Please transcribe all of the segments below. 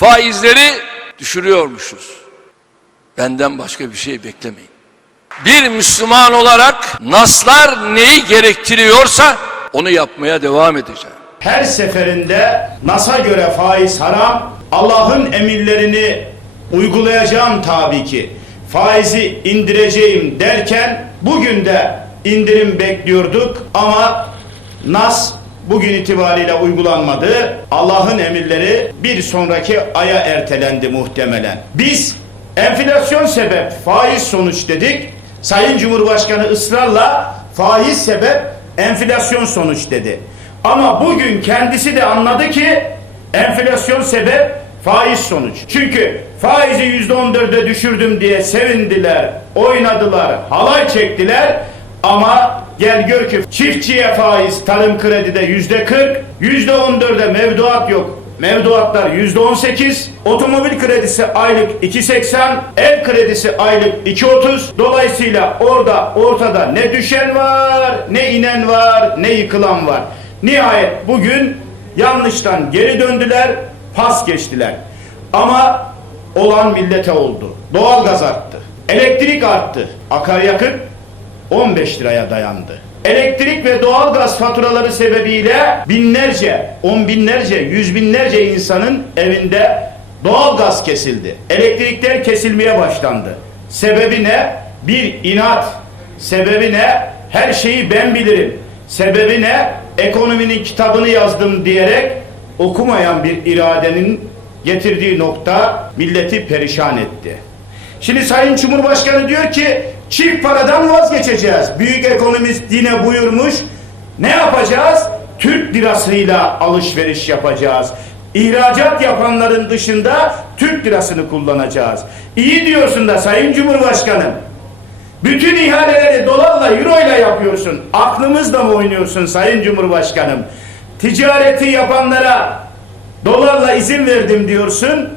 faizleri düşürüyormuşuz. Benden başka bir şey beklemeyin. Bir Müslüman olarak naslar neyi gerektiriyorsa onu yapmaya devam edeceğim. Her seferinde NAS'a göre faiz haram, Allah'ın emirlerini uygulayacağım tabii ki. Faizi indireceğim derken bugün de indirim bekliyorduk ama NAS bugün itibariyle uygulanmadı. Allah'ın emirleri bir sonraki aya ertelendi muhtemelen. Biz enflasyon sebep faiz sonuç dedik. Sayın Cumhurbaşkanı ısrarla faiz sebep enflasyon sonuç dedi. Ama bugün kendisi de anladı ki enflasyon sebep faiz sonuç. Çünkü faizi yüzde on dörde düşürdüm diye sevindiler, oynadılar, halay çektiler. Ama gel gör ki çiftçiye faiz tarım kredide yüzde kırk, yüzde on dörde mevduat yok. Mevduatlar yüzde on sekiz, otomobil kredisi aylık 2.80, ev kredisi aylık 2.30. Dolayısıyla orada ortada ne düşen var, ne inen var, ne yıkılan var. Nihayet bugün yanlıştan geri döndüler, pas geçtiler. Ama olan millete oldu. Doğalgaz arttı, elektrik arttı, akaryakıt 15 liraya dayandı. Elektrik ve doğalgaz faturaları sebebiyle binlerce, on binlerce, yüz binlerce insanın evinde doğalgaz kesildi. Elektrikler kesilmeye başlandı. Sebebi ne? Bir inat. Sebebi ne? Her şeyi ben bilirim. Sebebi ne? Ekonominin kitabını yazdım diyerek okumayan bir iradenin getirdiği nokta milleti perişan etti. Şimdi Sayın Cumhurbaşkanı diyor ki çift paradan vazgeçeceğiz. Büyük ekonomist yine buyurmuş. Ne yapacağız? Türk lirasıyla alışveriş yapacağız. İhracat yapanların dışında Türk lirasını kullanacağız. İyi diyorsun da Sayın Cumhurbaşkanım. Bütün ihaleleri dolarla, euroyla yapıyorsun. Aklımızla mı oynuyorsun Sayın Cumhurbaşkanım? Ticareti yapanlara dolarla izin verdim diyorsun.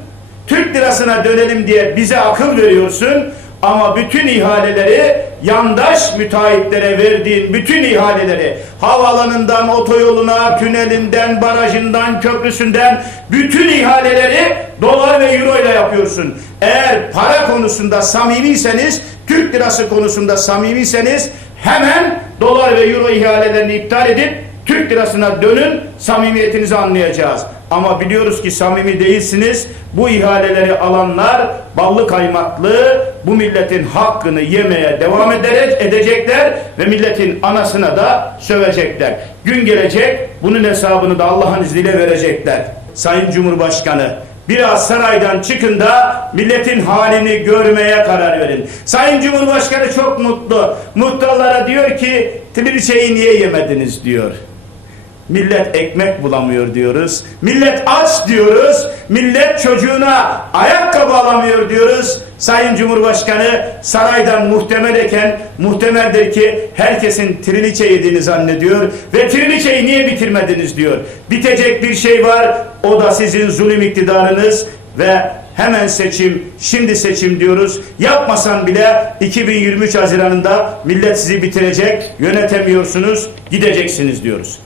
Türk lirasına dönelim diye bize akıl veriyorsun. Ama bütün ihaleleri yandaş müteahhitlere verdiğin bütün ihaleleri havalanından, otoyoluna, tünelinden, barajından, köprüsünden bütün ihaleleri dolar ve euro ile yapıyorsun. Eğer para konusunda samimiyseniz, Türk lirası konusunda samimiyseniz hemen dolar ve euro ihalelerini iptal edip Türk lirasına dönün samimiyetinizi anlayacağız. Ama biliyoruz ki samimi değilsiniz. Bu ihaleleri alanlar ballı kaymaklı bu milletin hakkını yemeye devam ederek edecekler ve milletin anasına da sövecekler. Gün gelecek bunun hesabını da Allah'ın izniyle verecekler. Sayın Cumhurbaşkanı Biraz saraydan çıkın da milletin halini görmeye karar verin. Sayın Cumhurbaşkanı çok mutlu. Muhtarlara diyor ki triçeyi niye yemediniz diyor. Millet ekmek bulamıyor diyoruz. Millet aç diyoruz. Millet çocuğuna ayakkabı alamıyor diyoruz. Sayın Cumhurbaşkanı saraydan muhtemel eken muhtemeldir ki herkesin triliçe yediğini zannediyor ve triliçeyi niye bitirmediniz diyor. Bitecek bir şey var. O da sizin zulüm iktidarınız ve hemen seçim, şimdi seçim diyoruz. Yapmasan bile 2023 Haziran'ında millet sizi bitirecek, yönetemiyorsunuz, gideceksiniz diyoruz.